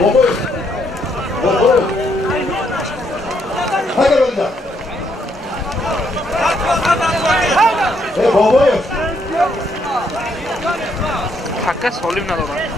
Babayız. Babayız. Hadi önce. Babayız. Hakka solim na dolar.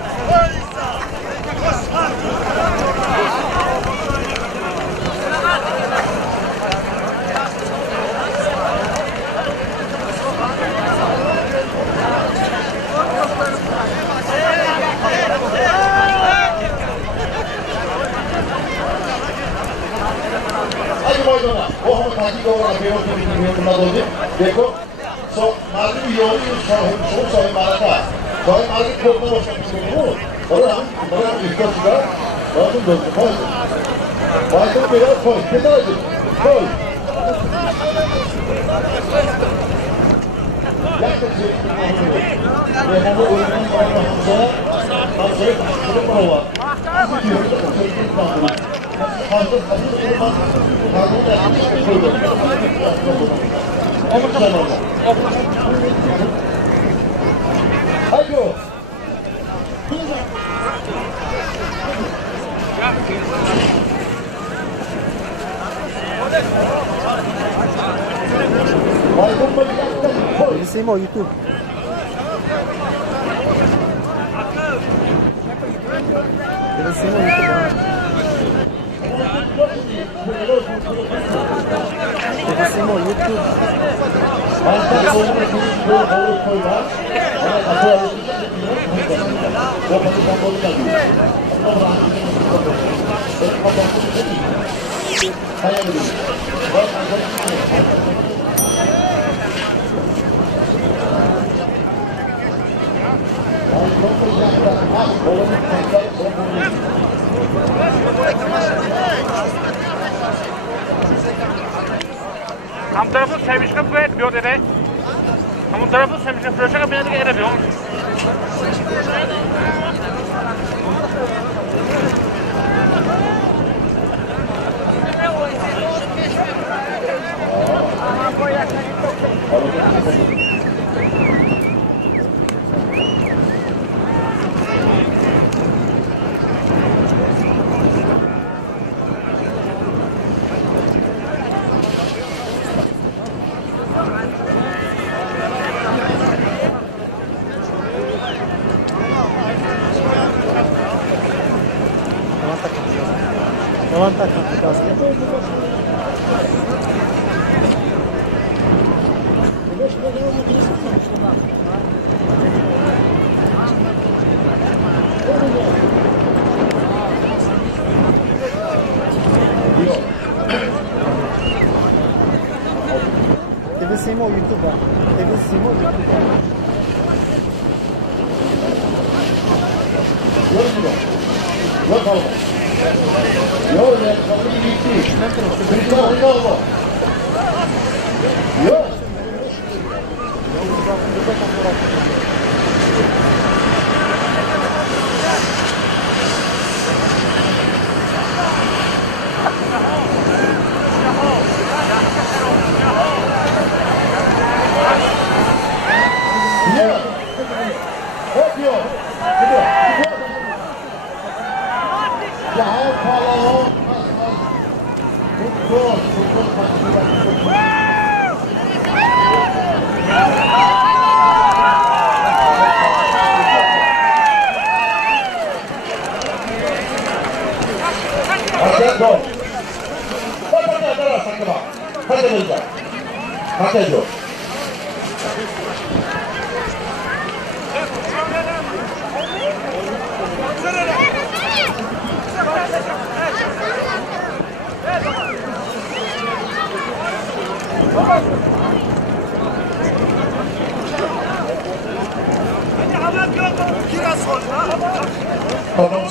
majdana. वो हम ताकि को वाला बेरो के बीच में बना दोगे देखो सो मार्केट योरी सो मारा था तो मार्केट को तो वो और हम बड़ा इसको का और तुम दोस्त हो भाई तो मेरा फोन कितना है फोन या तो ये हम लोग हमसे शुरू हुआ Haydi. Bellissimo YouTube. Bellissimo YouTube. Bellissimo YouTube. हम तरफ सर्विस का प्लेट भी होते थे हम तरफ सर्विस का फ्रेश का बिना के रहते हो Levanta a casa. Teve sim o YouTube. Teve sim o YouTube. Yok. Yok ya, kapıyı gitti. Kırıklar olma. Yok. Niye? Yapıyor. Gidiyor. Ya falan. Atención. Atención. Pardon,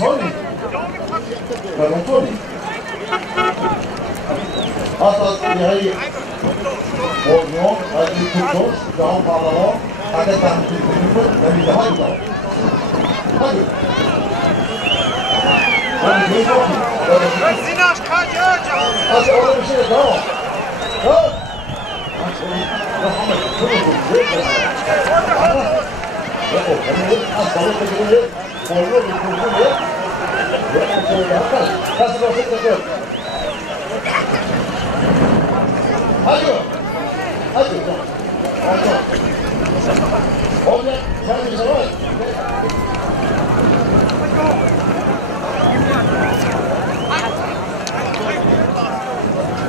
Asas nihai Borneo, Adi Kutos, Jauh Palao, ada tangsi berikut dari Jawa juga. Hadi. Hadi berikut. Sinaş kaçacak. Asal orada bir şey yok. Yok. Muhammed, Yok, kamu asal orada bir şey. Borneo bir kurşun yok. Kasım olsun tekrar. Hadi. Hadi. Hadi. Olacak. Sen bir zaman.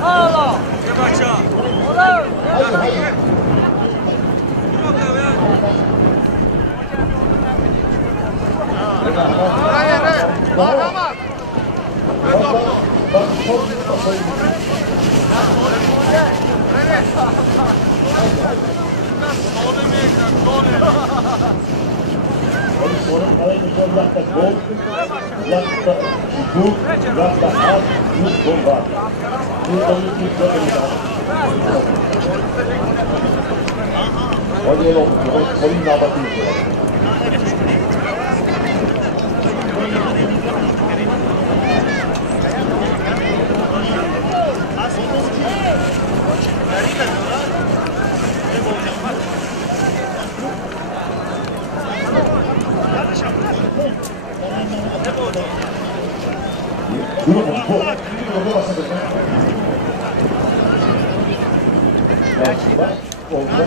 Allah. Allah. Hadi hadi. Bak çok basayım. Sonra ayrıca yakta gol, yakta bu, yakta az, yüz gol var. Bu oyun için çok önemli. Hadi el oldu. Oyun daha bakıyor. Dulu bu. Orada basacak. Bak. Oldu.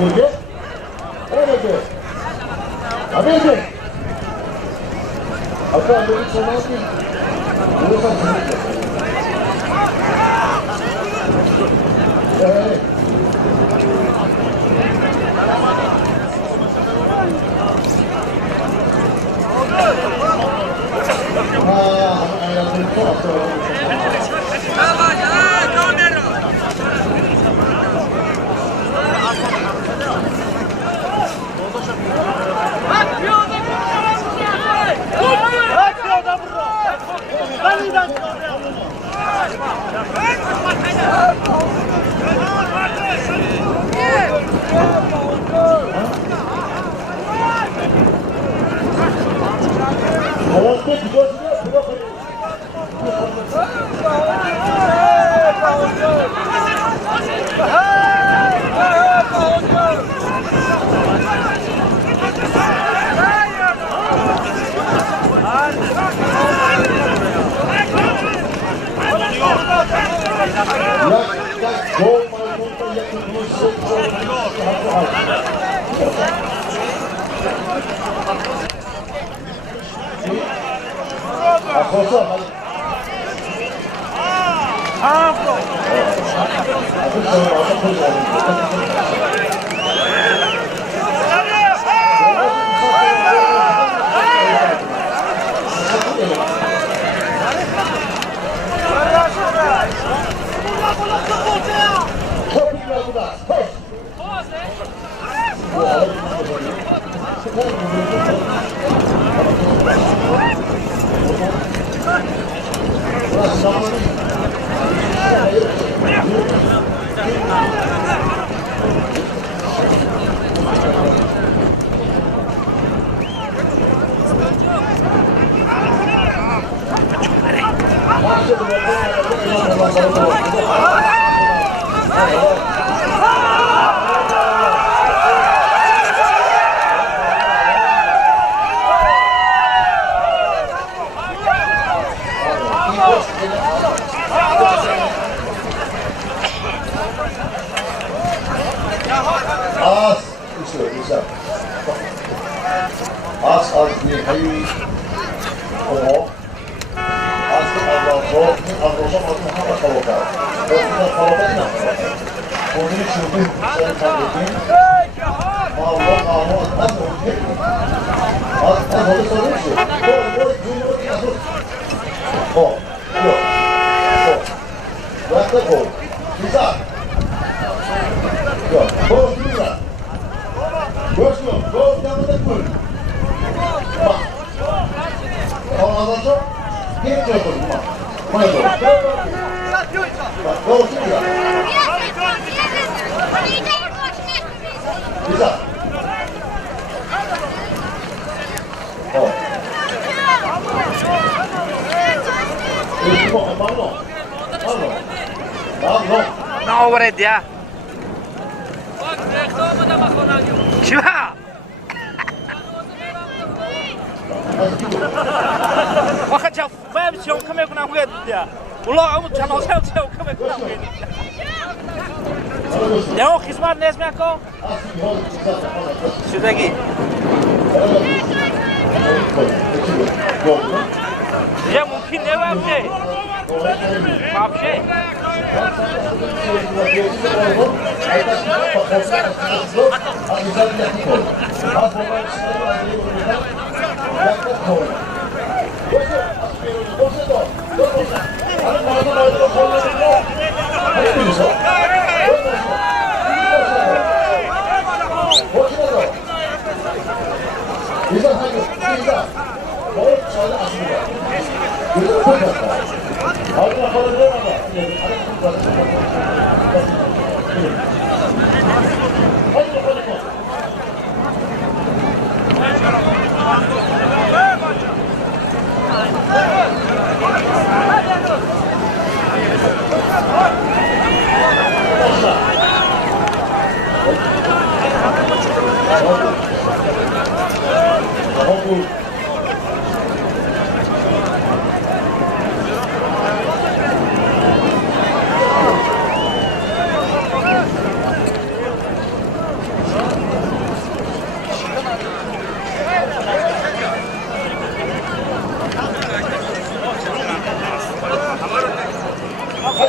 그게? 그러게. 아베게. 아까 여기 전화기 뭐가 생겼어? 네. No, what is that? Chiva! What kind of web show come up with there? Well, I'm going to tell come up with Ya o hizmet nesme ko? Şuradaki. Ya mümkün ne var bir şey? Var bir şey.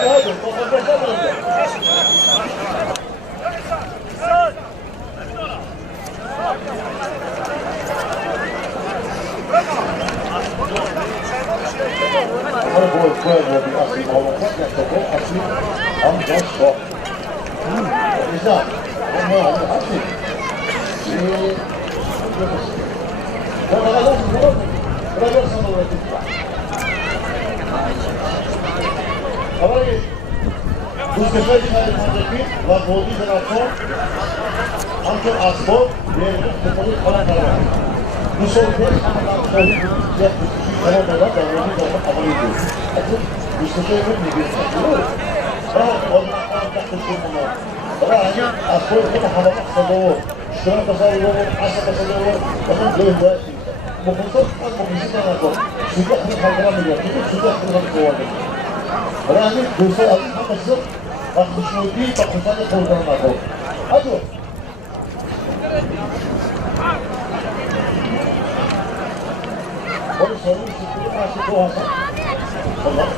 haydi. Toparlaşa bırakın. Hadi boy koyalım bir asıl bağlamak yapalım. O asıl amca çok. Güzel. Ama asıl. Bırakırsan öğretim. Havayı Mustafa İsmail Hazretleri ve Bodi Zerafon Amca Asbo ve Mustafa Kalan Kalan. Bu soruda anlatılan soruyu yapmıştı. Kanada'da da Bodi Zerafon havayı diyor. Açık Mustafa'ya bir bilgi yapıyor. Ama ondan ancak kuşkurmalar. Ama ancak Asbo'yu kuma havamak sadığı. Şuna tasarruğu, asa tasarruğu, bakın böyle bu şey. Bu fırsat az bu bizi tanıtır. Şurada kırık kaldıramıyor. Çünkü şurada kırık kovardır. Yani Bursa alın hakkısı bak düşünüyor değil, bak Bursa'da koyduğuna koy. Hadi o. Onu sorun sıkıntı karşı doğarsa. Tamam.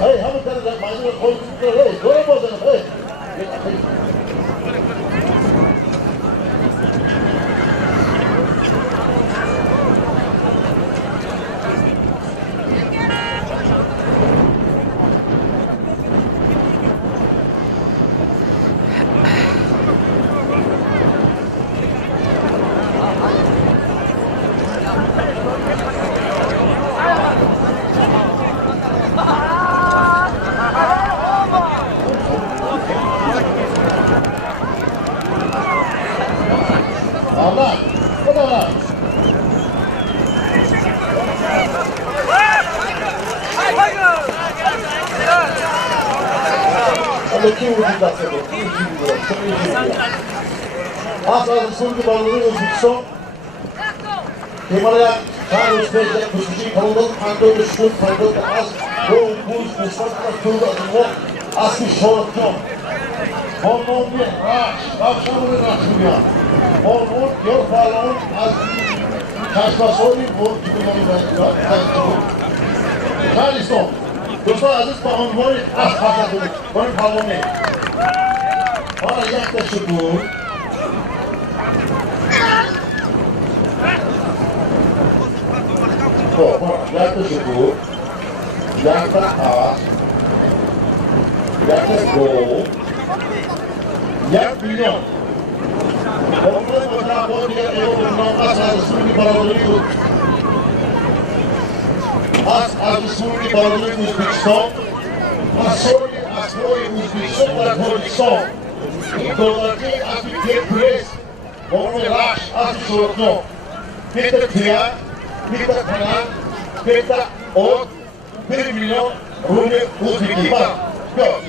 Hey, hamı tanıdan malzeme koyduğunu hey, doğru bozanım, hey. Allah, o da var. Ama kim vücut atıyor? Kim vücut atıyor? Çok iyi vücut atıyor. Asla Sınırlı Balığı Özbekistan Himalaya Kar Özbekistan Kuşuşu Kalınlık Pandı Düşkün Pandı Az Doğu Buz Mustafa Turda Adımı Aslı Şortçom Hormon bir raş Tavşanlı raşım ya Hormon Yor Parlağın Az Kaşmasoli Bu Cübülmanı Ben Kaliston Dostlar Aziz Bağımları Az Pasatılık Benim Parlağını Bana yaklaşık bu yaklaşık bu, yaklaşık ağaç, yaklaşık doğu, yak milyon. Onların otağı bu diğer evolundan az azısının bir paraları yok. Az azısının bir paraları Uzbekistan, Astroy Uzbekistan ve Kurdistan. Dolayı az bir tek pres, onu raş az bir sorutlu. Bir de kıya, bir de kanan, bir de ot, 1 milyon ruble Uzbeki var. Yok.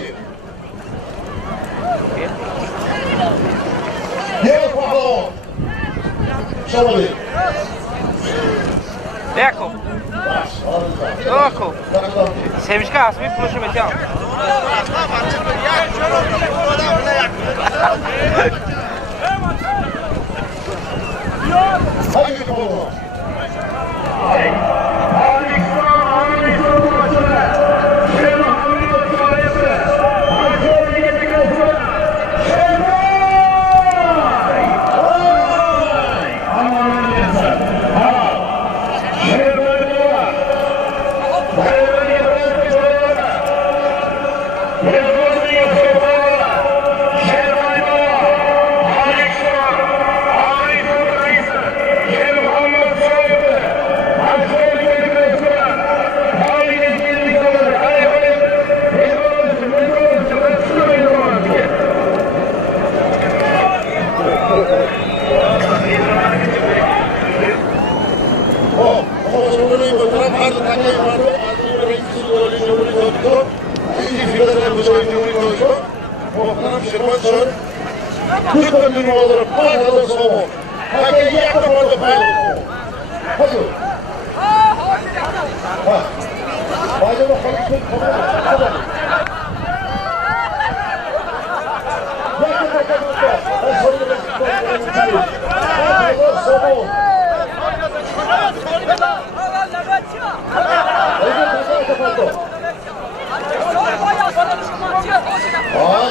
Gel pahalı. Şöyle. Eko. Eko. Sevişka asmi puluşu mekan. Hadi pahalı.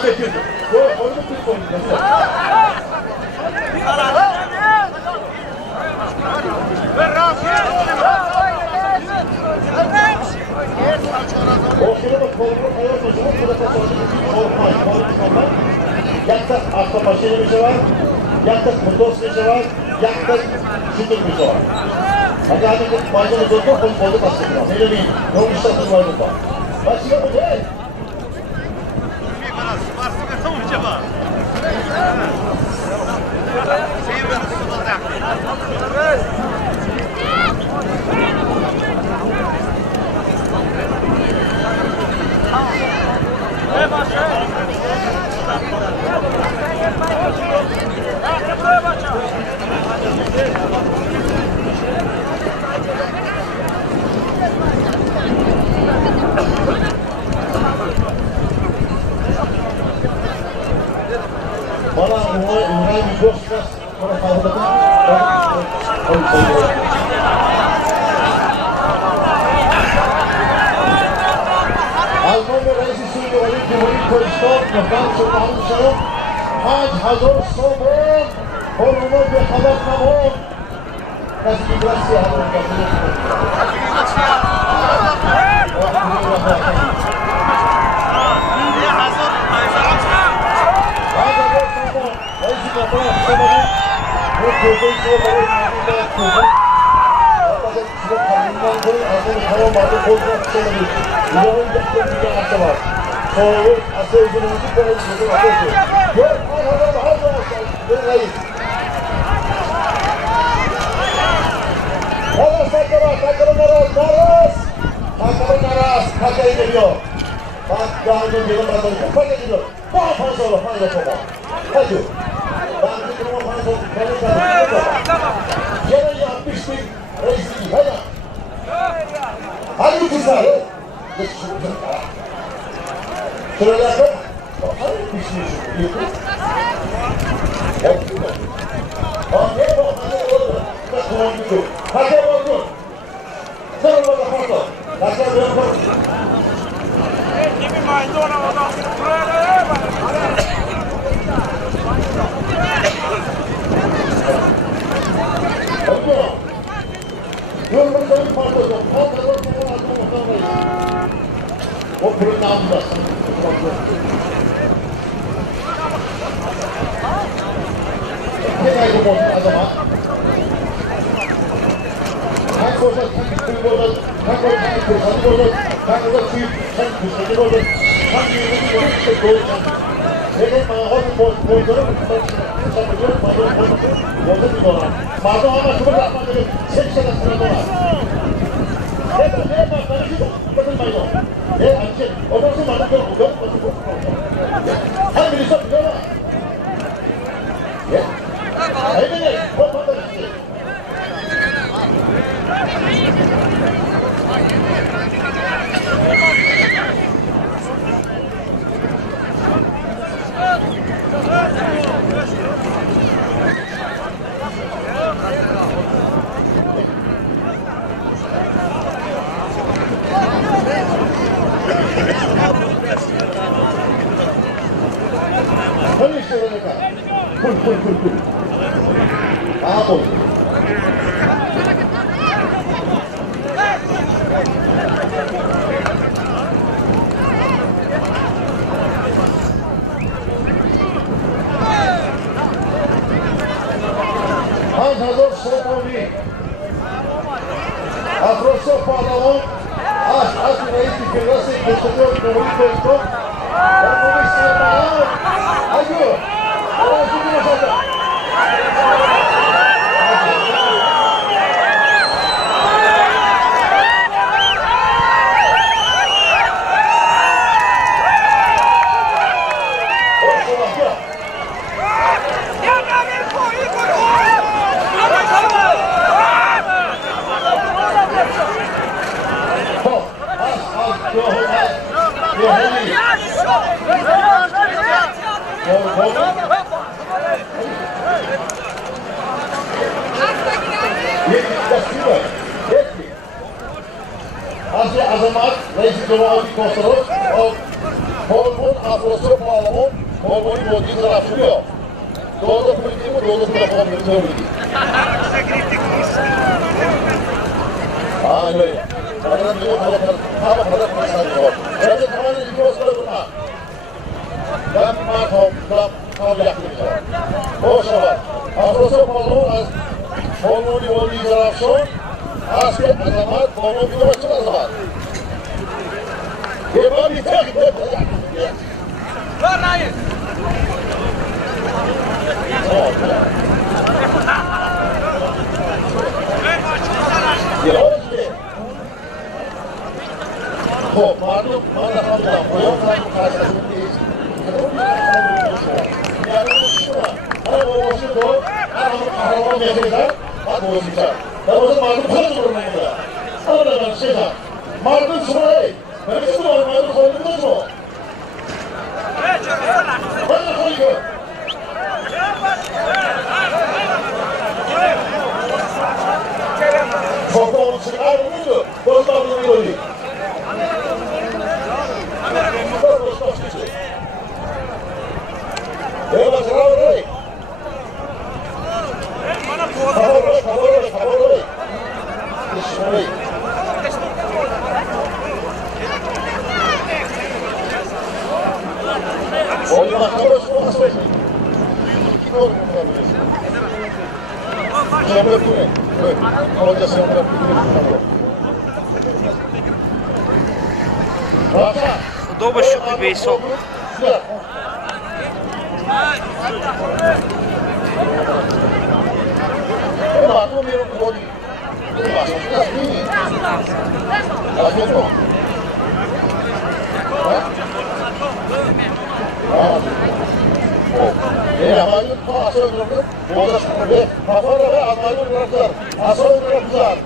getirdi. Yok, oyunu Türk oyunu. Okşunu da kolunu koyuyorsunuz. Burada tasarlıcı korkmaz. Korkmaz. Yakta akrobaşeli bir şey var. Yakta motos bir şey var. Yakta şutur bir şey var. Hadi bazen durdu, koldu bastırdılar. Ne demeyin, ne olmuş satın var burada. Başlıyor mu değil? Bana Ünlü'yü bir dostlar, bana kavradım. Almanya reisi Suriye Olimpiyat Koç'tan Nefes Çorban'ın Hac Hazır Sobon Konumu bir haber namon Kazigrasya Hazır Gene yapmıştık reisliği, hadi. Hadi kızlar. Şöyle yapalım. Hadi pişmiş. Hadi oldu. Hadi oldu. Sen orada foto. Hadi oldu. Kimi maydanoz adam buraya bak. Yollarının pardonu, pardonu o fırının altında. Ne kaygım olsun adama? Sen koşar, sen kırık olur, sen koşar, sen kırık olur, sen koşar, sen kırık olur, sen yürüdüğün yolu işte doğursan. Neden bana hadi boyunları sen biliyorum, madem boyunları bir dolar. Madem ama şunu yapma dedim, 80 lira dolar. Ne yapar, bana şu bakın maydan. Ne açın, o nasıl madem yok, o yok, nasıl yok. Hani birisi biliyor mu? Ne? Hayır ne? Korkmadan işte. Hadi işte öyle kal. Kul. Aha bol. Hazır Somovi. Afroso Padalon. Aç reisi kirası gösteriyor. Konuyu koyduk. Konuyu sığınmalar. Hadi. Orası bir masada. Azamat, reisi Cumhurbaşkanı Kostarov, Polvon asrosu palamon, polvoni bodi zaraflıyor. Doğru politiği mi, doğru telefon mu? Aynen öyle. Kadar diyor, kadar konuşan yok. Sadece tamamen iki olsalar buna. Ben bir marka kal yaklayacağım. O şey var. Asrosu palamon, polvoni bodi zaraflıyor. Aspet azamat, polvoni bodi azamat. Devam biter gibi. Var hayır. Top, malum, mana kalacağım. Koyun kalbim karşısında değil. Yani şu var. Ana babası da o. Arabam yapacak. Bak bozacak. Ben o zaman malum kaç durumda burada. Ama da ben şey var. Malum sonra değil. Ben de şu var. Malum koydum da şu. Ben de koyuyorum. Çok olmuşsun. Ayrılıyordu. Bozdan bir yolu. Evet, bravo. Favor. Oynamak favor. Sempre pure. Oggi sempre pure. Dopo sciupi peso. Ma tu mi un po' di... Ma sono qui. La foto. Amaliyat asıl olarak burada ve kafana ve amaliyat bıraktılar. Asıl olarak güzel.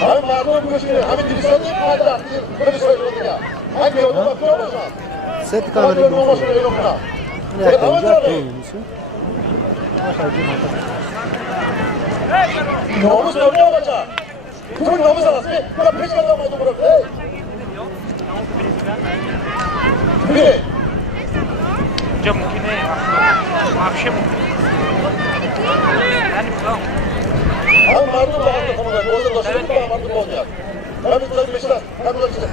Hem mağdur bu işi, hem dilisonda kayda. Böyle söylüyordu ya. Hangi yolda bakıyor musun? Sete câmera Hangi yolda bakıyor musun? Ne yapayım? Yapayım isso. Nomuz ne olacak? Tüm nomuz arası. Ya peş kalamaydı burası. Bir. Già mungkin maafin. Hem mağdur bağlı konular. Orada da şunu da mağdur olacak. Hem de mesela, hem de işte.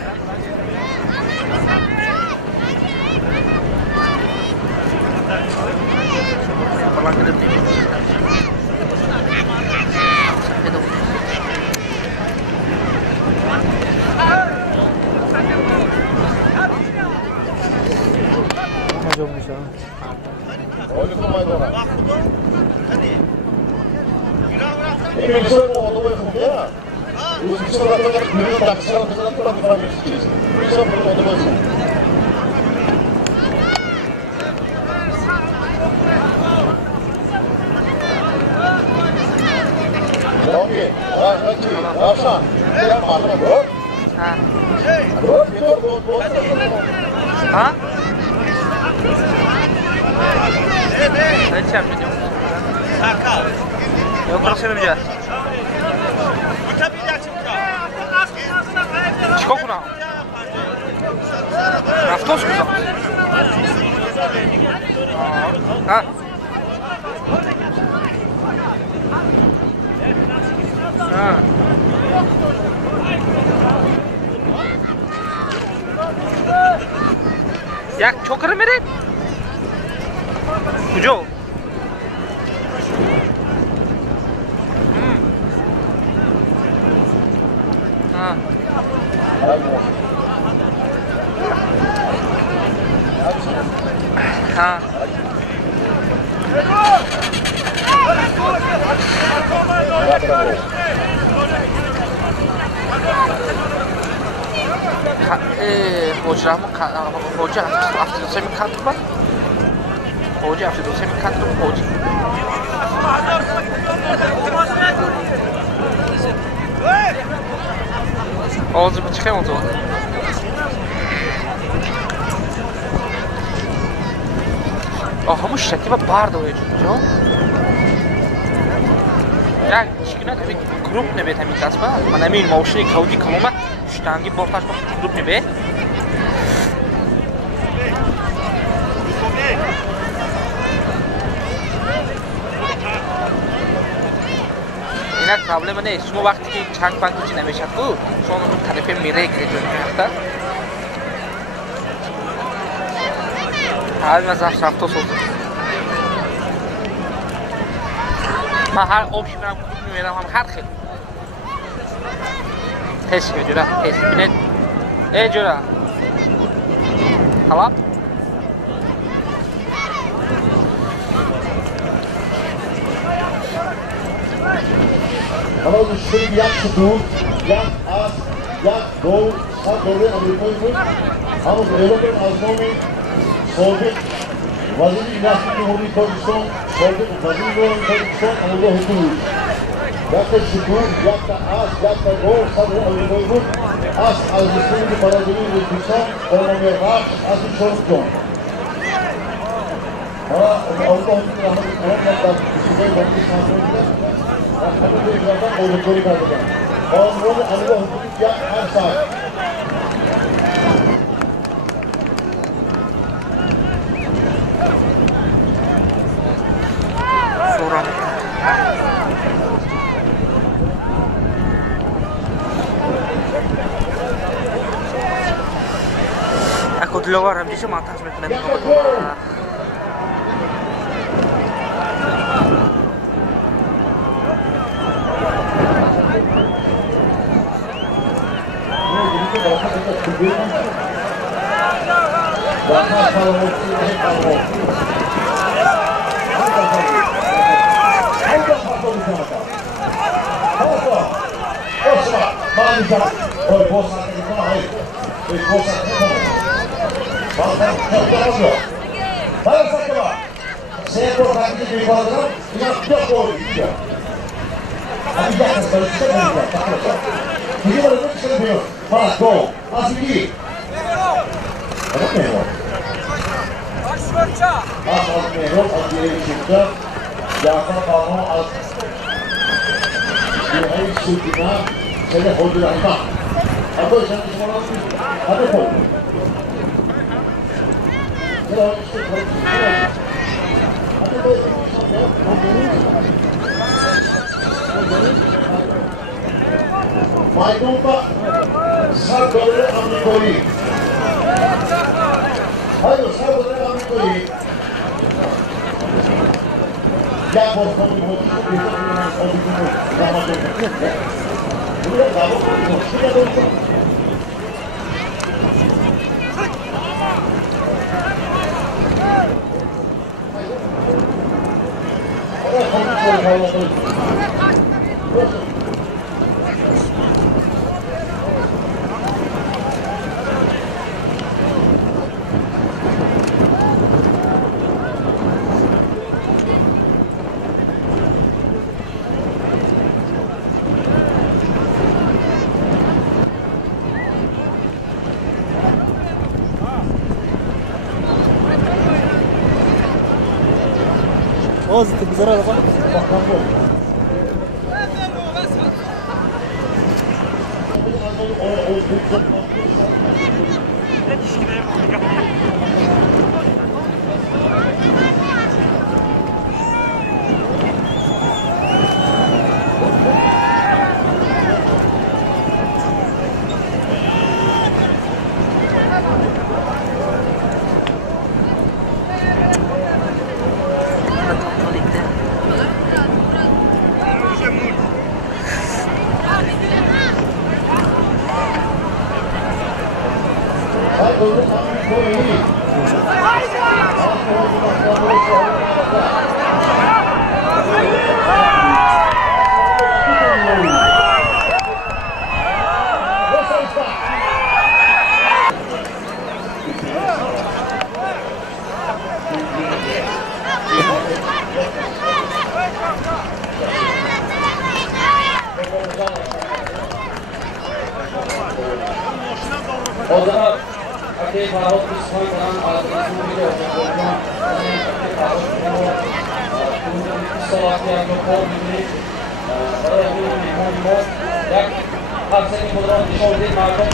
Mas olmuş ha. Oyunu maydana. Benim bir soru oldu bu yapımda ya. Bu bir soru hakkında bir taksiyonu kazanıp bir falan geçeceğiz. Bir soru oldu bu yapımda. Okey. Akşam. Selam bakma bro. Ha. Bro, bir dur. Ha? Ben çarpacağım. Sakal. Yok burası yapacağız. Bu tabii gerçekten. Сколько нам? Автобус куда? А? А. Як чокыры мере? Кужо? А. Ha. Hoca hafta sonu kartı var. Hoca hafta sonu kartı var. Hoca. Ağzımı çıkayım o zaman. همون شکیب بار دوره جو Jak kichkina demak krupniy bet hamikaspa. Mana men mashina Audi Kamoma shtangi portash krupniy bet. Inak problema ne? Shunga vaqtga chang bank uchun namashaqku. Shuni bir tarafim merak qilib Hal mazaf safto so'z. Ma har option ham meram ham har xil. Test jura, test bilet. Jura. Tamam. Ama şimdi yak tutu, yak az, yak doğu, sağ doğru Amerika'yı ama Evropa'nın azmoni soldu. Vaziri ilahisi Cumhuriyet Kurdistan, soldu. Vaziri Cumhuriyet Kurdistan, Anadolu Hukuk. Yak da tutu, yak da az, yak da doğu, sağ doğru Amerika'yı az, azısını parazını Kurdistan, olmamaya var, azı sorun. Ama Avrupa Hukuk Rahmetli Kur'an'la Kuşukay Bakı Sanatları'nda Rahmetli Kur'an'dan oldukları kaldılar. Bağımlılığı Anadolu Hukuk ya her saat. Sonra Aku di luar habis itu mata sebenarnya. Saya program ini dibuatkan dengan Jokowi. Tapi jangan sebalik kita juga tak perlu. Jadi mana tu kita biar malas go, masih di. Apa mewah? Asal mewah, asal kita jangan kamu as. Dia sudah saya hobi apa? Apa yang semua orang ada pun. Kalau Michael Pak, saudara Amikoi. Ayo saudara Amikoi. Yang bos kami bos itu bisa dengan audit itu nama tu. Sudah tahu, sudah tahu. Oz, ты без арaba. Odalar, ake Farod İsmail olan ağzınızın bile olacak. Ake Farod İsmail olan salakiyatı kol gibi برای همین مهمان ما یک حفظه خودران نشان دید مردم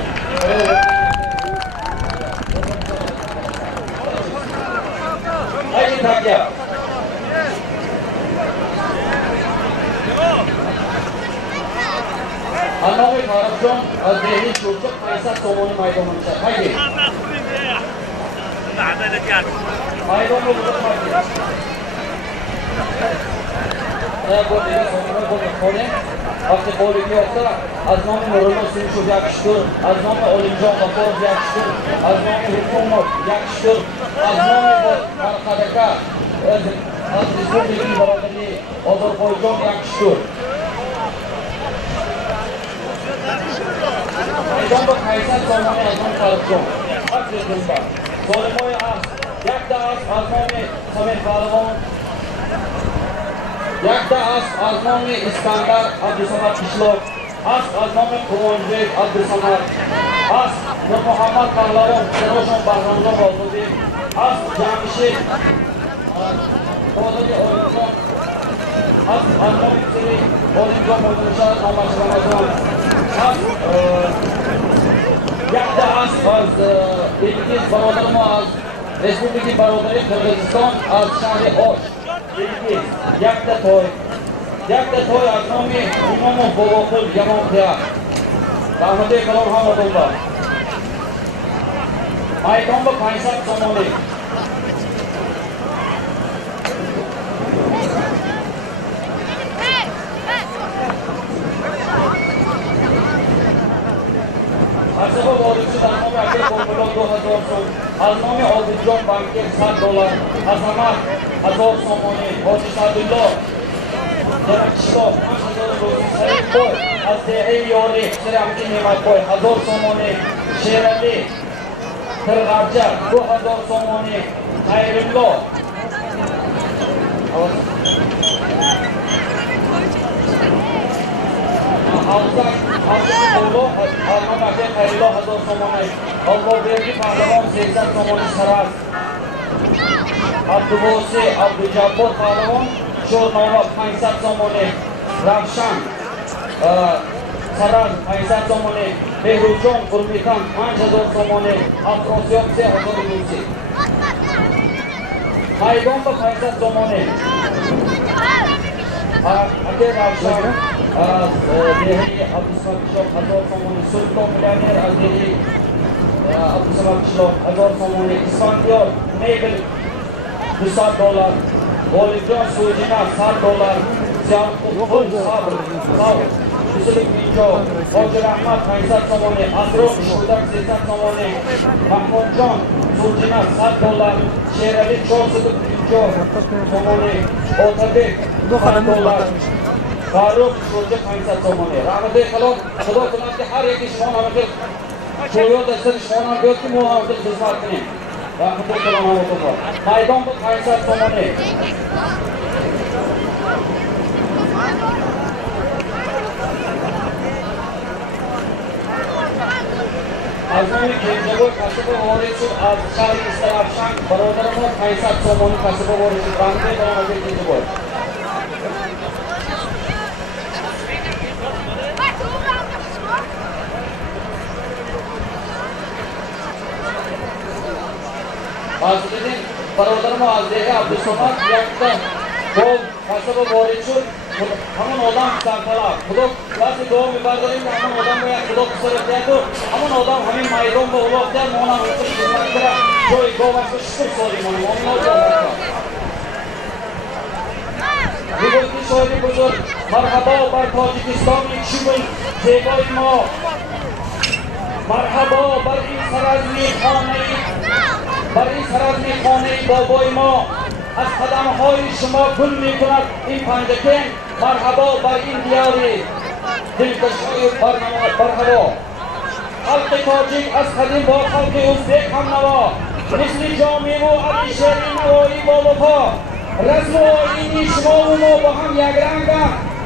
خیلی تکیه Anlamı Karabcan az değerli çocuk Kaysar Somonu maydanımızda. Haydi. Maydanı bulunmak. Bu diye sonuna bulunmak. Vakti boyunca yoksa azmamı normal suyu çok yakıştır. Azmamı olimcan kapor yakıştır. Azmamı hükümet yakıştır. Azmamı arkadaka az Respublika'nın baraberi Azerbaycan yakıştır. Maydan bu Kaysar Somonu azmamı Karabcan. Hak rezilda. Solimoy az. Yakda az azmamı Samet Balvan. Yakda as azmoni İskandar Abdüsamad Kişlok, as azmoni Quvonjbek Abdüsamad, as Nur Muhammad Pahlavon Seroshon Bahramjon Bolto'bek, as Jamshid Qo'dagi Olimjon, as azmoni Siri Olimjon Mo'minshar Nomashir Ramazon, as yakda as Ilgiz barodarimo az Respublika barodari Qirg'iziston az shahri Osh. Yakda to'y azmomi Imomov Boboqul Yamonqiya Rahmatli Kalom Hamadulloh Maydon bu Kaysar Somoni Asaba Vodisi Azmomi Akil Qo'ng'ilov 2000 so'm Azmomi Obidjon Banker $100 Azamat 1000 somoni Hoji Sadullo Jarakishloq 5000 ro'zi Saidboy Azdehi Yori Shiramki Ne'matboy 1000 somoni Sherali Qirg'abja 2000 somoni Xayrullo Avzak Avzak Almamakin Xayrullo 1000 somoni Allohberdi Pahlavon 80 somoni Saraz Abdubosi Abdujabbor Pahlavon Sho'rnova 500 somoni Ravshan Saraz 500 somoni Behruzjon Qurmitan 5000 somoni Afrosiyot 1000 Maydon bu 500 somoni Ake Ravshan Dehli Abdusamad Qishloq 1000 somoni Sulton Millioner Azdeli Abdusamad Qishloq 1000 somoni Isfandiyor Mebel $100 Olimjon Sujina $100 Ziyoqul Sabr Yusuf Minjo Hoji Rahmat 500 somoni Asrof Shudak 80 somoni Mahmudjon Sujina $100 Sherali Chorsidik Minjo somoni Otabek $100 Farruh Sho'ja 500 somoni Rahmatli Kalom Xudo kunatga har yeki shmonamizdir Sho'yoda siz shmonamizdir muhammaddir xizmat qiling Rahmatli Kalom Hamadulloh Maydon bu Kaysar Somoni Azmomi Kenjaboy Kasibi Vorisi Shahri Istarafshan barodarimiz Kaysar Somoni Kasibi Vorisi Rahmatli Kalom Kenjaboy Azizin barodarımı Azdehi Abdüsamad yakta Kol Kasibi Vorisi Hamın odam sarkala Kudok Vasi doğum ibarlarıyla hamın odam veya kudok kısırıklardı Hamın odam hamin maydon ve ulaklar Mona hırsız kızmaklara Çoğu kovası şükür sorayım onu Onun olacak Bugünkü soylu buzur Marhaba bar Tojikiston'un şükür Zegoy mo Marhaba bar in sarazmi khaneyi Bar in sarazmi khaneyi boboy mo از قدم های شما گل می کند این پنجکن مرحبا بر این دیاری دلکش های برهوا خلق تاجیک از قدیم با خلق ازبک هم نوا مثل جامی و علی شهری نوایی با وفا رسم و آیینی شما و ما با هم یک رنگ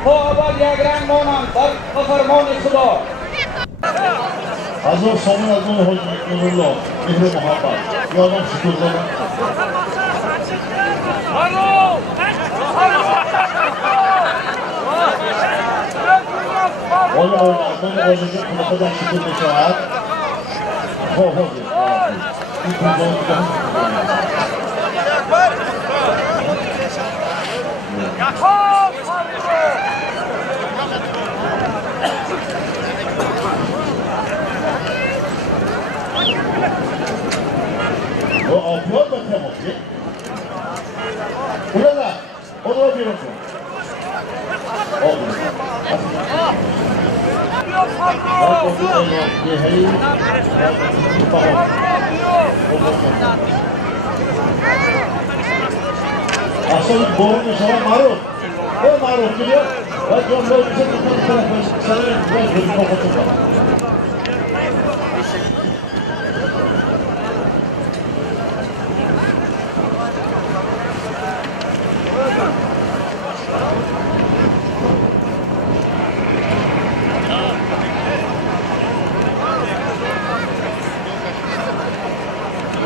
تا ابد یک رنگ مانند بر فرمان خدا Azur Somun Azur Hoji Nurullah Mihri Muhammad Yolun şükürler Alo! حالا من آزادی خودم شکل بشود این کنجان میگم آفیاد با تماسی burada onu da bir olsun aslında borunun sana maruf o maruf biliyor ve John Lloyd bize tutan tarafı sanırım ben gözüm okutumda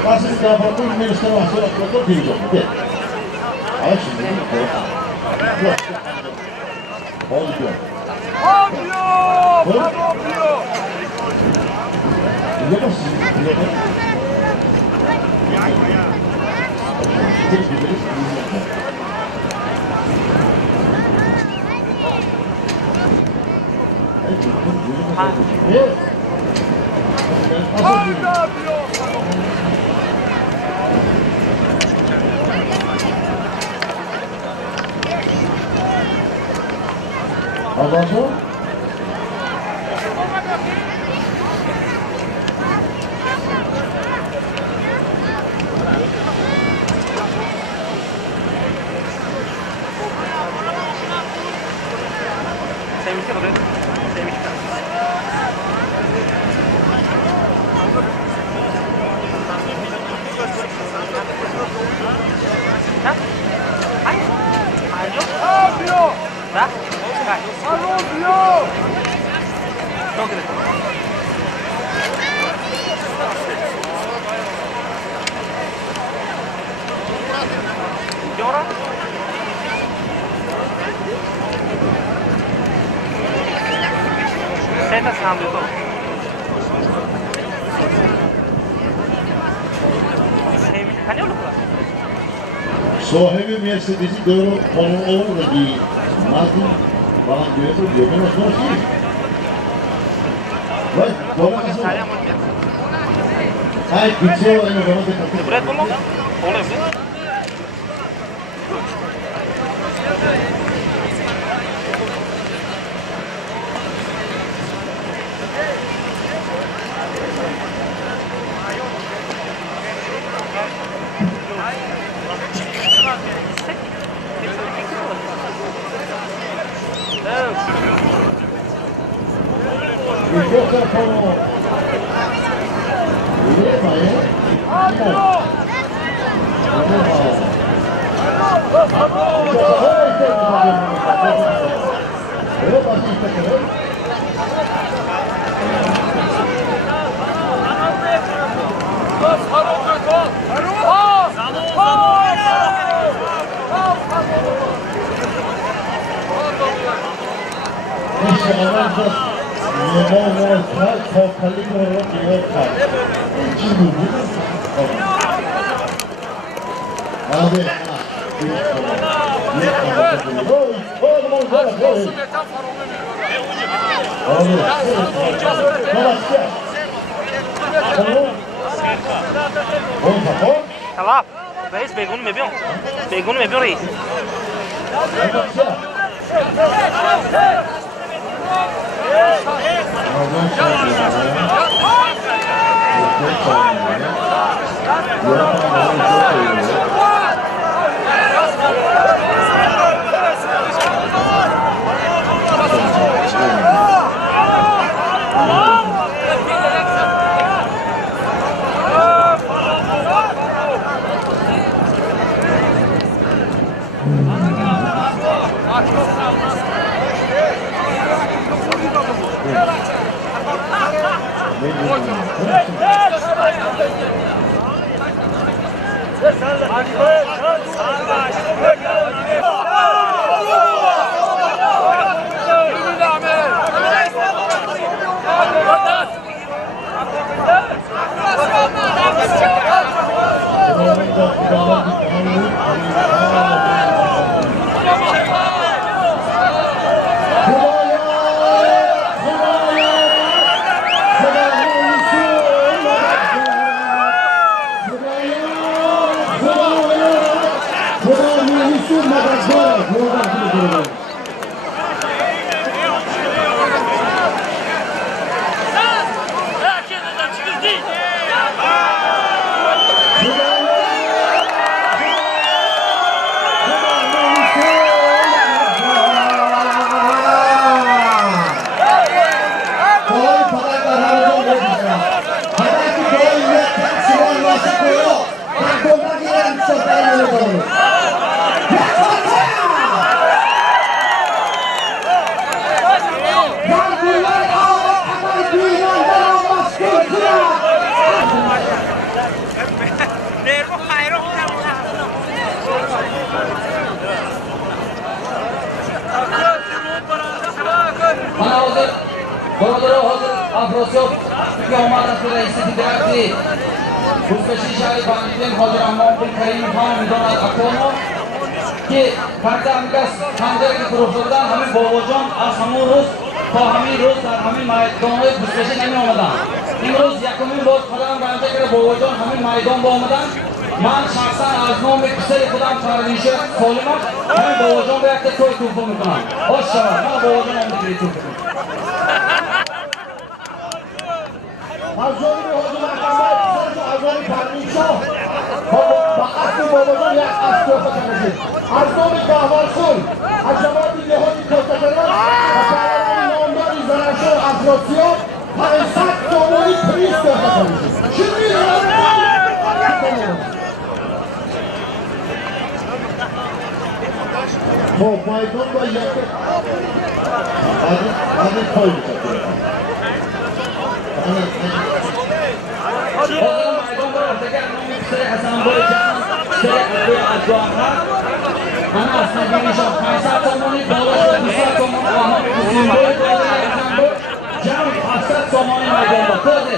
Masih dapat pun minister masuk atau tidak, tidak. Ayah sini itu, oh itu. Iya masih, iya kan? Alonso? Sevmişti burayı. Sevmişti. Ha? Hayır. Hayır yok. Ne yapıyor? Da? Ne oluyor? Çok güzel. Gidiyor. Saya tak sambil tu. Kan dia lupa. Sahibi Mercedes'i doğru konu olur da değil. Martin bana diyor ki yok ama sonra şey. Vay, bana nasıl? Saya mau dia. Hayır, kimse var yine bana da katılıyor. Berat tolong. Boleh sih. Yoksa konu. Öyle mi ya? Evet, aslında Salah. Reis begun में भी हूँ. Begun में भी हूँ reis. Mana hozir birodar hozir Afrosiyov hukumat raisi federatsiya O'zbekiston shahri bandligin hozir Ammon Karimov ham Midonat Akonov ki qancha hamkasb hamdagi guruhlardan hamon bobojon az hamon ro'z تا همین روز در همین میدان‌های بزرگی نمی آمدن. امروز یکمین بار قدم برنده کرده بابا جان همین میدان با آمدن. من شخصا از نام پسر خودم فرزند سالمم همین بابا جان به یک توی توفه میکنم. آشکارا من بابا جان آمده توفه میکنم. از جانب حاجی محمد پسرش از جانب پروین‌شاه با قصد بابا جان یک از توفه کنید. از نام گهوارخان از جماعت نهادی کارگران زناشو افراسیاب 500 تومانی پریز داشته کنید. چی می‌دونم؟ خب میدان با یک آدم پای می‌کنه. میدان با دیگر نام سر حسن بای جان سر ابوی ازواحر انا اصلا بیشتر 500 تومانی بالا 200 تومانی آمد سیمبل جمع 700 تومانی میدان با تازه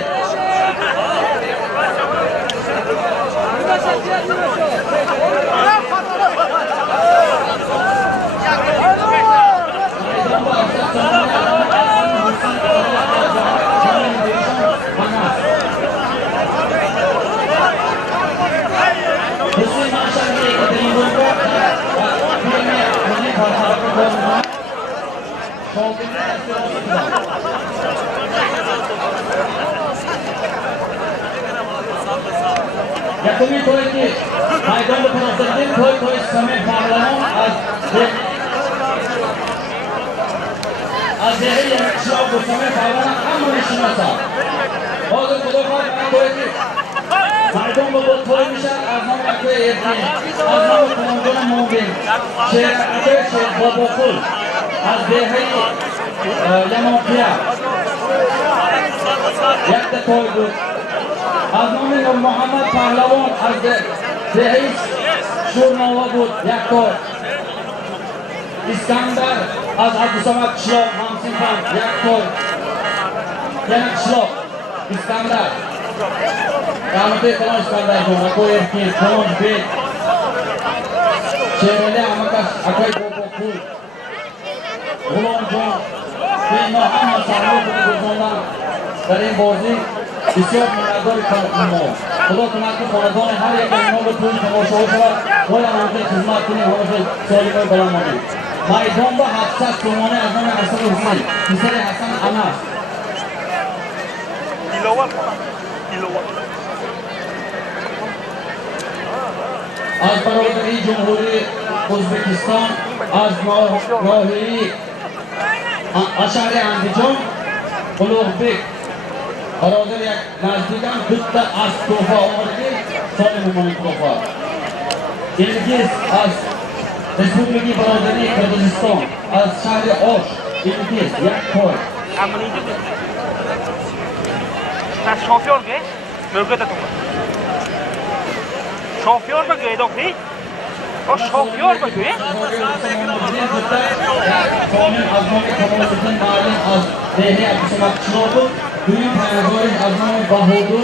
یکمی توی که میدان به پرستندین توی سمه پارلمان از دهه یک شاب به سمه پارلمان همه میشناسه حاضر خدا خواهد من توی که میدان به بود توی میشن از نام اکوی ایرانی از نام کنانجان مومبین شهر اکوی شهر بابا خول از دهه یمانپیا یک توی بود از نام محمد پهلوان از دهه شورناوا بود یک توی اسکندر از عبدالصمد قشلاق همسنفن یک توی یعنی قشلاق اسکندر رحمت کلان اسکندر جون اکوی ارکین کلان بید شهرلی همکش اکوی بابا خود غلام جان که اینا همه سرمون بزرگاندن در این بازی بسیار مندار ما خدا کنند که خاندان هر یک اینا به طول تماشاها شود باید همونجا خدمت کنیم همونجا سالیمای بلندمانی میدان با 700 تومانه از نام حسن حسین پسر حسن انس از برادری جمهوری ازبکستان از ناحیه شهر اندیجان قلوغبک برادر یک نزدیکم دوتا از توفه آمده سال ممانی توفه ایلگیز از رسپوبلیکی برادری کردستان از شهر آش ایلگیز یک پای شافیار که مرگه تا شافیار بگه دکتری شافیار بگه کامل از نام کمال‌الدین معلم از دهه عبدالصمد قشلاق بود دویم پیامبرش از نام بهادر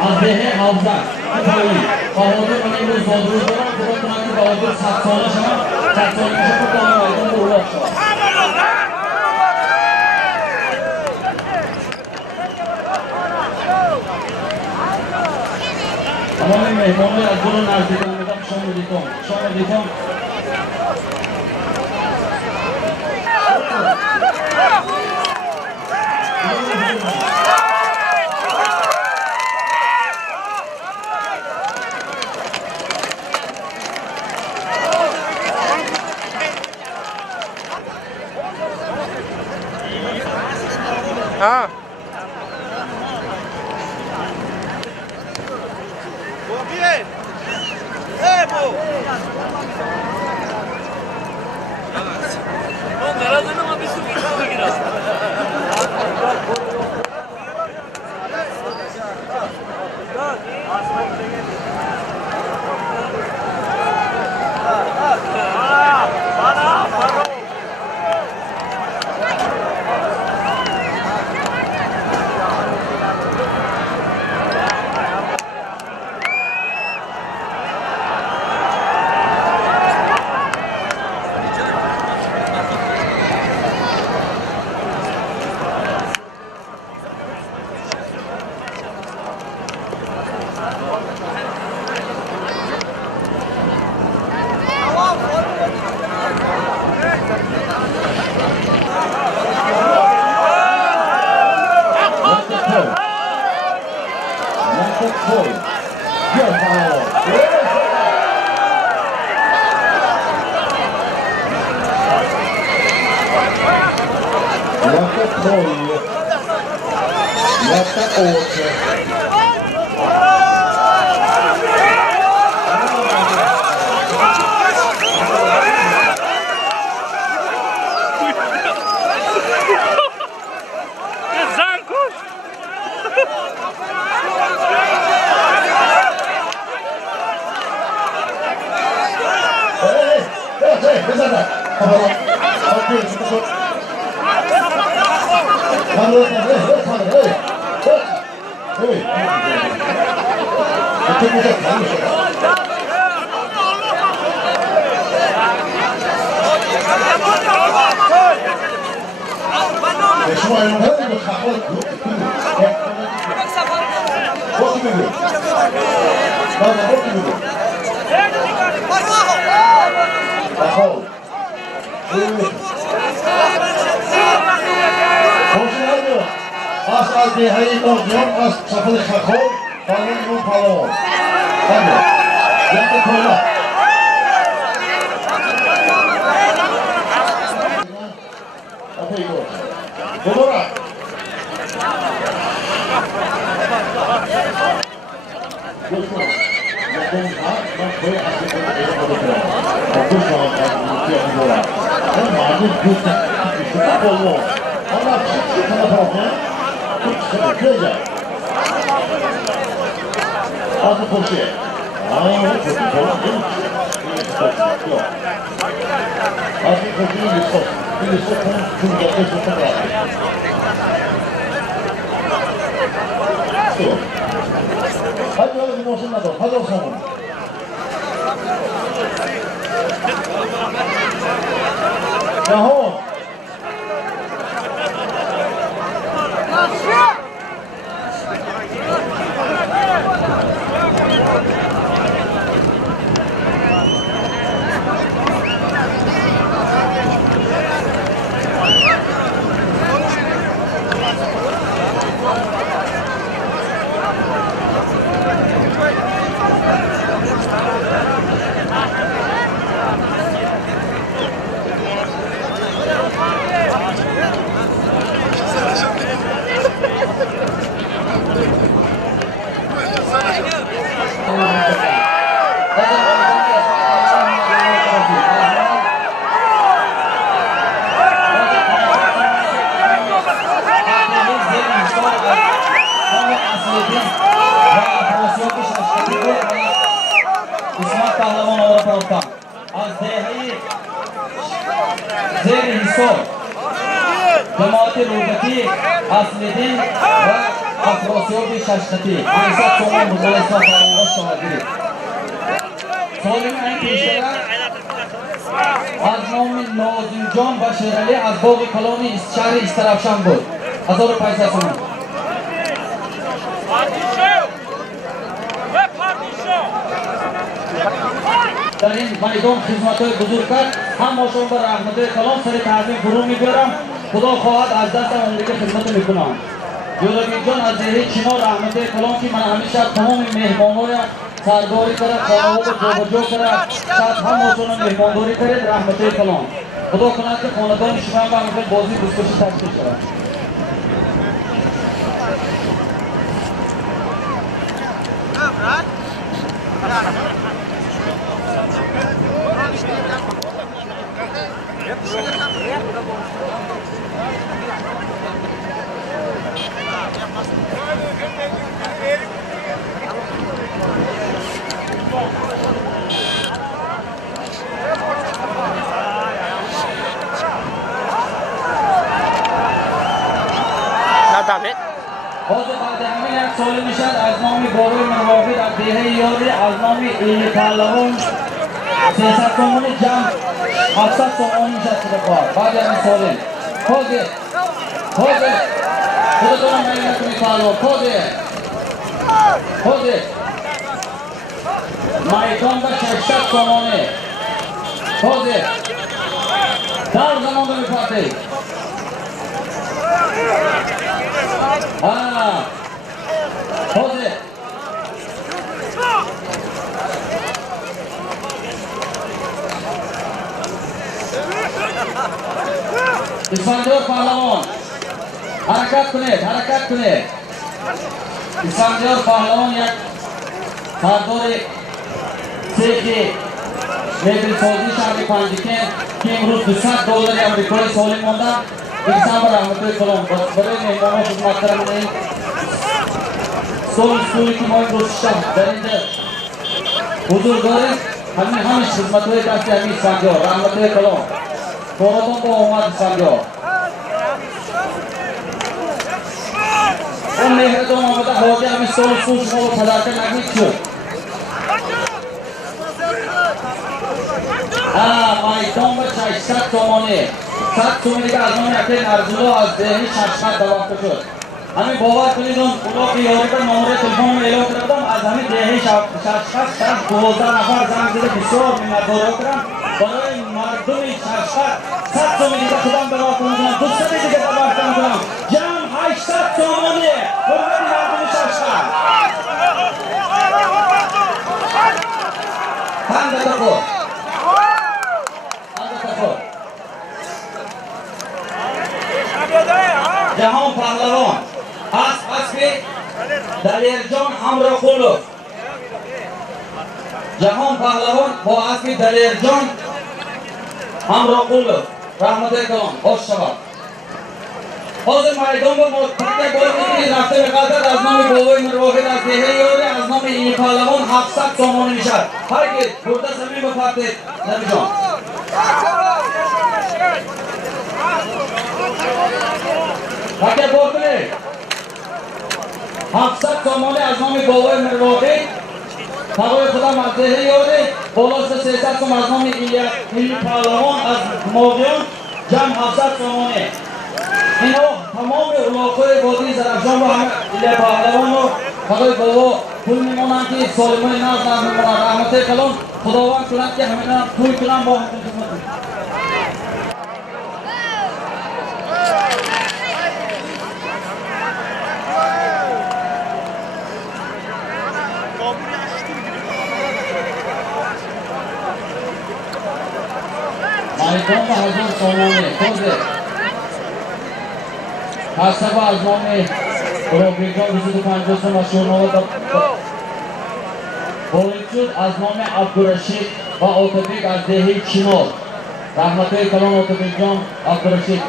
از دهه 17 بهادر من امروز بادروز دارم خدا کنند که بهادر 100 ساله شود 100 ساله میشه که دامه میدان به اولاق شود تمام مهمان‌های از دور نزدیکان میدم شامل دیکن हाँ Jätte åt. در این میدان خدمت‌های بزرگتر هم شما به رحمت کلام سر تعظیم فرو میبرم. خدا خواهد از دستم عمری خدمت میکنم. یادگیر جان از دهه چنار رحمت کلام که من همیشه تمام مهمانای سرداری کرد، خانواده جابجا کرد، شاید هم شما مهمانداری کرد رحمت کلام. خدا کند که خاندان شما هم به بازی بسکشی تشکیل شود. حاضر بعد همین یک سال میشد از نام باروی منوافی در دهه یاری از نام ایل پهلوان 300 تومان جمع 700 تومان میشد شده کار. بعد همین سالی حاضر خودتونم من نکنی پهلوان حاضر مایکان به 600 تومانه حاضر در زمان به میپرده حاضر اسفندیار پهلوان harakat qiling. Islomjon Pahlavon yak Sardori Seki mebel sozi shahri Panjikent ki imroz $200 Amerikoi Solimondan December rahmatli qalon. Bari mehmon xizmatlarimning stol ki imroz shah darinde huzur dore hamish xizmatlar etasi Islomjon rahmatli qalon. To'g'ridan bu omad Islomjon. On mehrdon omada hozir hamish stol shmo sadarka nagid shu. Maydon va chayshak tomoni 7 so'mga azon yakın arzulo az dehni shashqat davomda shud. Hamin bovar qiling uloqi yorida nomera telefon e'lon qildim. Az hamin dehni shashqat 12 nafar zang zida bisor minnatdor qilaman. Barای مردم شهرشهر 100 تومانی خودم به راه کنم. دوستان دیگه دعوت کنم. جمع 800 تومانی. برای مردم شهرشهر. Handa takut. Jahon Pahlavon. Asli Dalirjon Hamroqulov. Jahon Pahlavon bu asli Dalirjon Hamroqulov. Rahmatli qalon. Bosh shabab. Hozir maydonga takka bo'lib rafta qadar az nomi Boboy Mirvohid az Dehayori az nomi Pahlavon 700 somon nishar. Hareket burada samimi farqet Nabijon. Takka bo'lib 700 somon az nomi Boboy Mirvohid Tavoy Xudam az Dehayori bolasi 300 som az nomi Pahlavon az Movion jam 700 somon. اینا تمام علاقه وادی زرافشان و همه ایله پهلوان و خدای بابا پول میمونن که سالمای ناز میمونن رحمت کلان خداوند کنند که همه توی کنن با همون خدمت مایدان و هزار سامانه خوزه حسب از نام روبیکان 250 سم و شورنامه بولید شد از نام عبدالرشید و اتوبیک از دهی چینار رحمت کلان اتوبیک جان عبدالرشید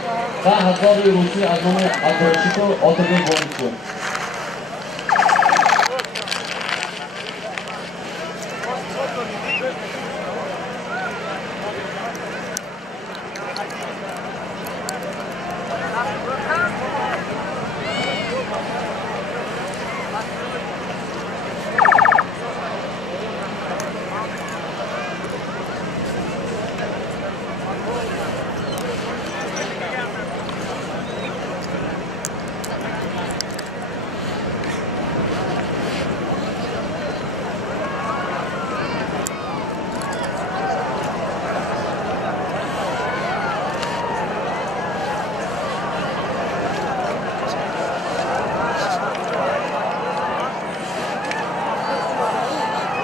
و هزار روسی از نام عبدالرشید و اتوبیک بولید شد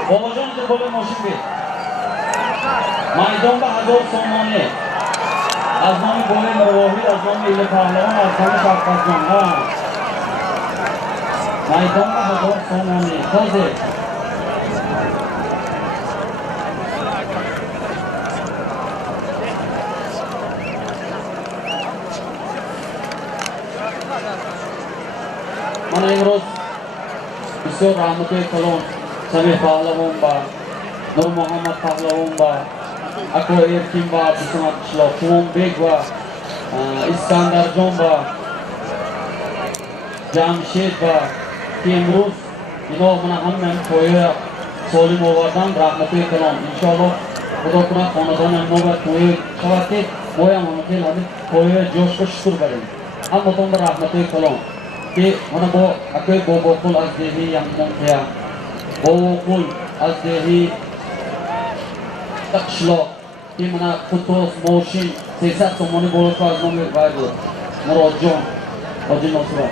باباجان که بالا ماشین بید مایدان به 1000 سامانه از نام بولی مرواحی از نام ایله پهلوان از نام شفقت جان مایدان به 1000 سامانه تازه من امروز بسیار رحمت کلان Samir Pahlavon ba, Nur Muhammad Pahlavon ba, Akko Erkin ba, Abdusamad Qishloq, Kumonbek ba, Iskandarjon ba, Jamshid ba, ki imroz ino mana hammani to'yi solim ovardan rahmatli kalom. Inshaalloh Xudo kunat xonadon navbat to'yi qavatki mo'yam hamki hadi to'yi jo'shqa shukur berin. Hammadan bir rahmatli kalom. Ki mana bu Akko Bobokul az dehi yamon qiya Bovukul az dehi qishloq ki mana Qutos Moshin 300 somoni bo'lib az nomi baydi Murodjon Hoji Nosirov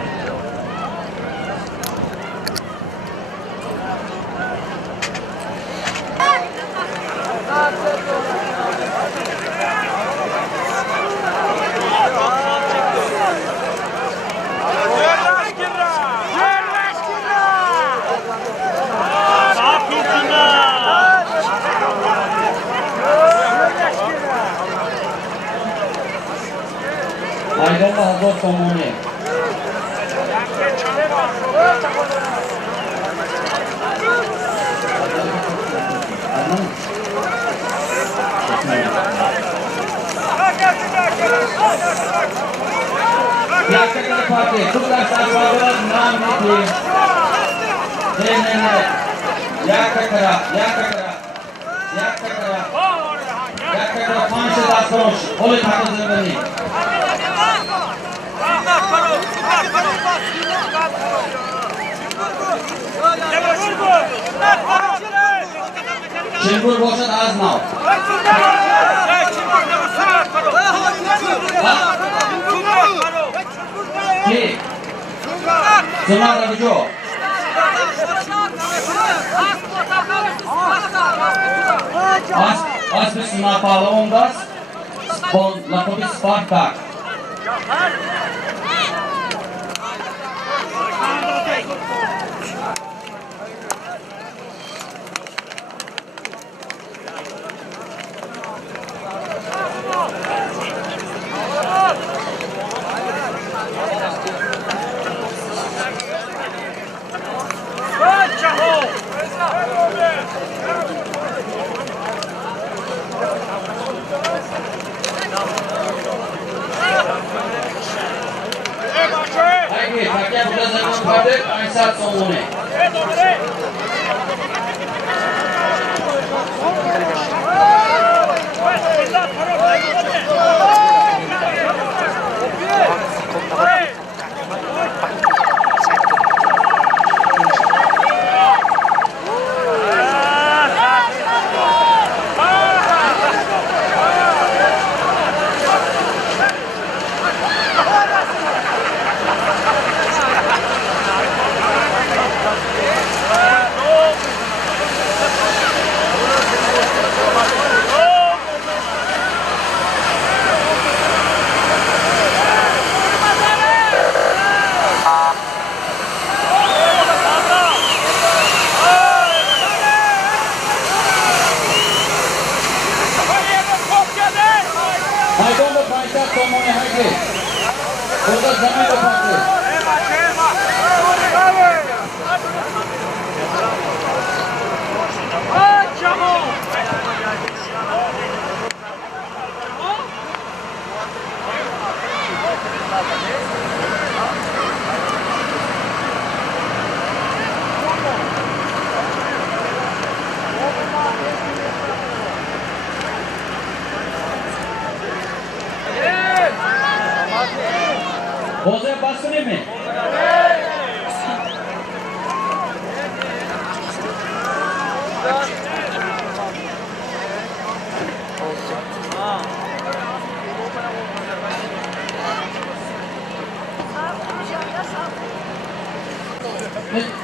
Maydon va 1000 somoni. Yakka parti, Kudlar Sarvadolar Namniki. Trenere. Yakka kara. Pancha Dasrosh. Oli Takazevani. Chilgur boshad az now. Ki? Sunar Rajo. As bis na palondas. Bon Lakovi Spartak. Haydi, takya burada zaman vardır, Aysat Somoni. Maydonda Aysat Somoni haydi. Burada zaman kapatı. Bozaya bastırayım mı?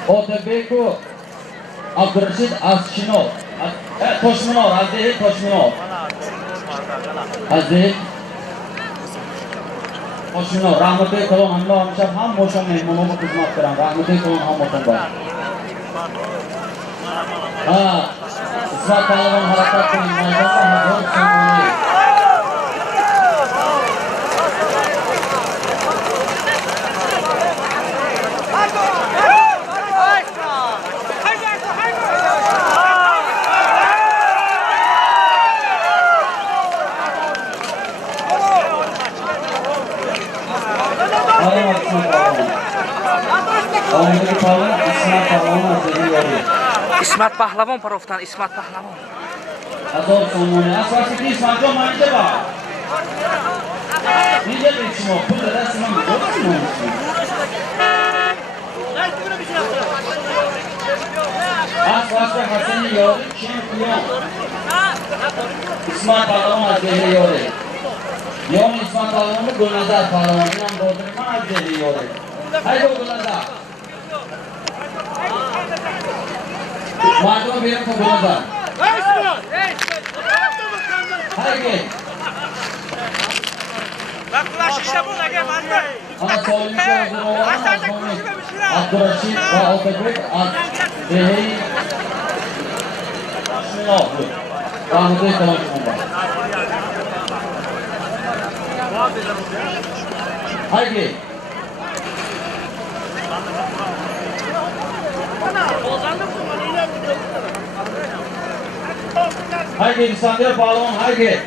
Otabeko Abdurrashid Azchinov. Toshminov, Azizil Toshminov. Azizil Toshminov, rahmatli qilon hamma hamisha ham mo'shon mehmonga xizmat qilaman. Rahmatli qilon ham o'tin bor. Ha, Ismat Palvon harakat qiling, maydonda Hazor Somoni. İsmat Pahlavon parofdan İsmat Pahlavon. Hazor Somoni. Asosiy Ismatjon menga bor. Nega deyishmoq? Pulda rasman yo'qmi? Asosiy Hasanni yori chempion. Ismat Pahlavon azeli yori. Yon Ismat Pahlavonni Gulnazar Pahlavon bilan bo'ldirman azeli yori. Haydi Gulnazar. Maydon berib Gulnazar. Haydi. Vaqtlash ishla bo'laga mazmun. Ana Solimga Abdurrashid va Otabek Azzehiy Toshminov. Rahmatli qilon. Haydi. Haydi İskender Palvan, haydi.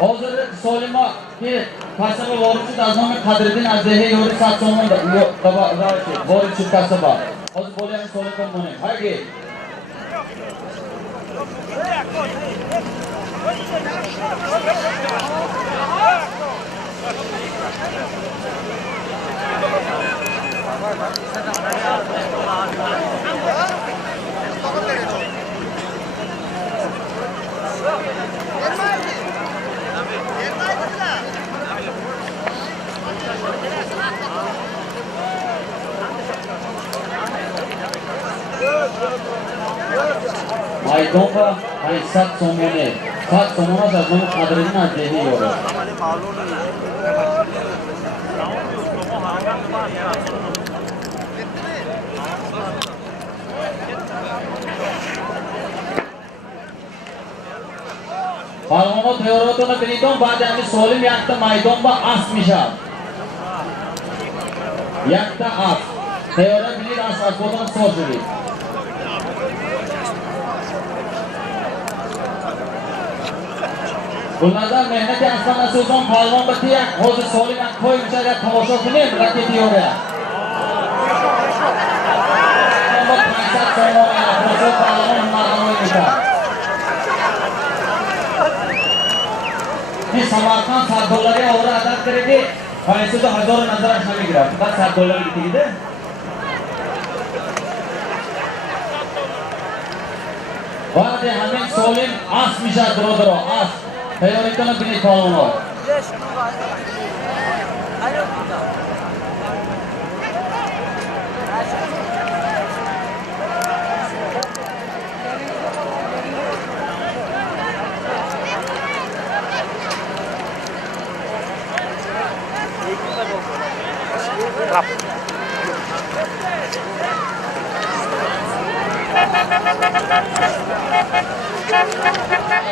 Hozir Solima ki kasaba vorucu dazmoni Qadriddin Azdehi yori satsomon da vorucu kasaba. Hozir bo'lyapti Solimdan buni. Haydi. Maydonga sat somoni. Sat somona dazmoni Qadriddin Azdehi yori. Palvonot Teorodona Gridon ba'dami Solim yakta maydon va as mishab. Yakta as. Teora bilir as asbodan so'zuri. Bunlardan mehnati aslan asuzon palvon bitiyak. Hozir Solim ak qo'yimchaga tomosha qiling raketi yo'ra. Ammo qaysat tomoni hozir palvon ma'lum bo'ldi. Biz Samarqand sardollariga o'ra adat kerakki, qaysida 1000 nazar ashnaga kiradi. Faqat sardollar bitigida. Vaqti hamon Solim as mishad birodaro, as. Tayyorlikdan bini palvonlar.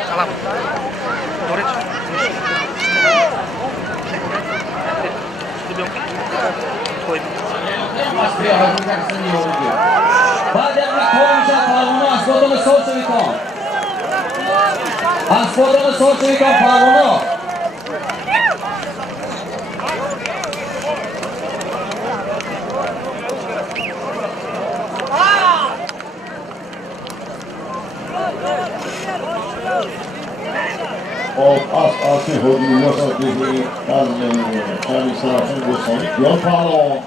Salam. Dorech. Asfodani so'chayotgan palvoni. Asi hodí rozhodli čári strašný dostali. Jo, pálo,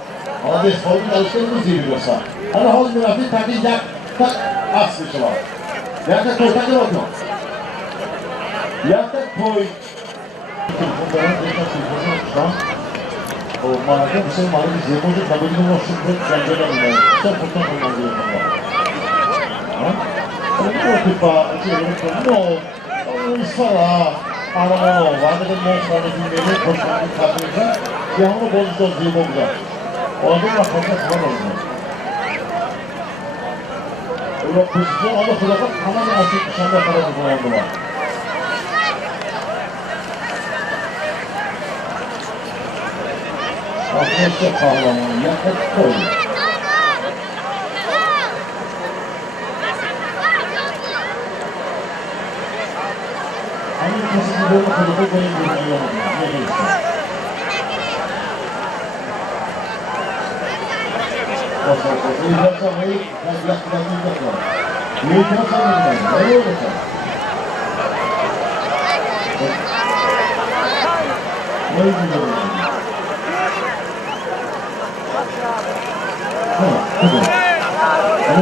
ale bez hodí další muzí dosa. Ale hodí na ty taky jak tak asi šla. Jak to taky hodno. Jak tak poj. Mana bisa malu di sini mungkin tapi ini mau sebut jangan mana. Saya potong mana dia mana. Kamu tiba aja kamu salah. Arama varlıkın monstranı dinleri koşmanın kadrıyla yağmur bozduğu zilbogda. Orada da fazla kalan oldu. Öyle pozisyon ama kulağa kalan açık dışarıda kalan kullandılar. Arkadaşlar kahramanı yakıt koydu. Amerika'sını böyle kılıfı benim görünüyor. Ne diyorsun? İyi yapsamayı, yaklaşmayı yapma. İyi yapsamayı, nereye olacak? Ne yapacağım?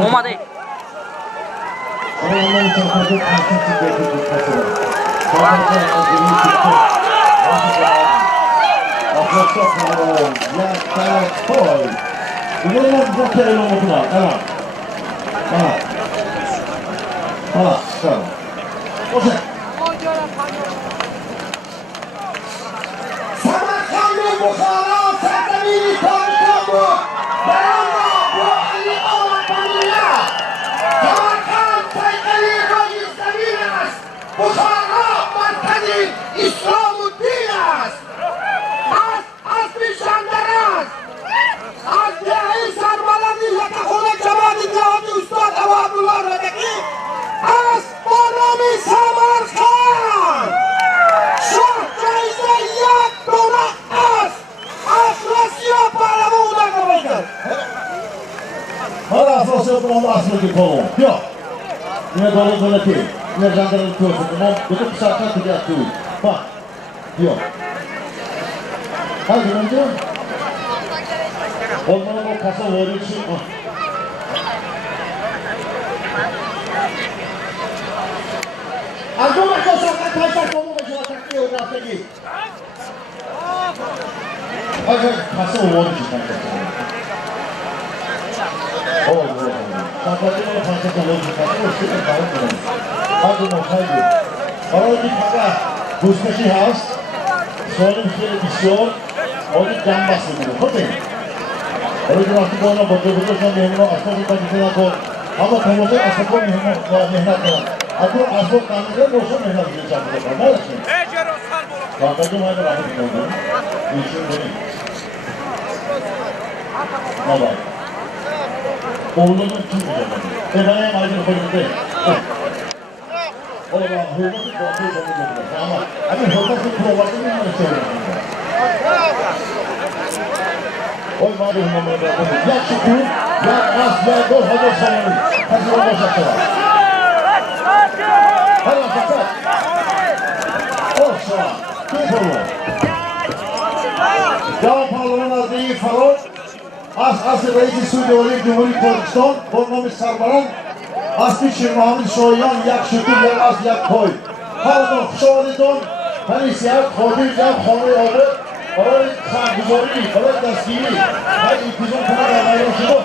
Olmadı. Onların için kadın karşısı bekliyor kasırı. Arkadaşlar koy. Bunlar çok tehlikeli oldular. Tamam. Tamam. O zaman. Samarkand'ın Bukhara, Sertemini Tanrı'nın bu. Beyanla bu Ali Aman Tanrı'ya. Hala asıl onu asıl kolum. Yok. Yine dolu ki. Yine jandarma tutuyorsun. Ama bütün kısaktan tıkak tuğu. Bak. Yok. Hadi önce. Onların o kasa veriyor için. Alguma cosa che fai comunque ce la tacchio da qui. Oggi passo un buon giorno. Oh, sta facendo faccio con lui, faccio sempre fare. Oggi non fai più. Ora di paga, Gustashi House, sono in televisione, oggi gamba su. Ok. Ora di nuovo buono, botto sono io, ascolta di la cosa. Ama konuda asıl mehnat Aku asıl kanunda boşa mehnat edeceğim bu defa. Ne yapayım? Bakacağım hadi rahmet oldu. İşim benim. Ne var? Oğlumun kim diyeceğim? Ben aydın koyduğumda. Oğlum hırmatı kontrol edildi. Ama hani hırmatı provatını mı söylüyorsun? Oy madem hırmatı ya çıkıyor, ya az, ya dol, hadi sanırım. Hazır olacak da var. Hadi bakalım. Olsa, kim olur? Cevap Parlament değil falan. Asıl Reisi Suudi Olimpiyat Cumhuriyeti Kurdistan, Korkmamış Sarbaran, Aslı Şirmahamid Şoyan, yak şükür, yak az, yak koy. Pardon, Şoğli'den, hani siyah, Kodir, yak, Kodir oldu. Orayı sağ güzori, orayı dastiri. Hadi ikizin kadar ayrılışını,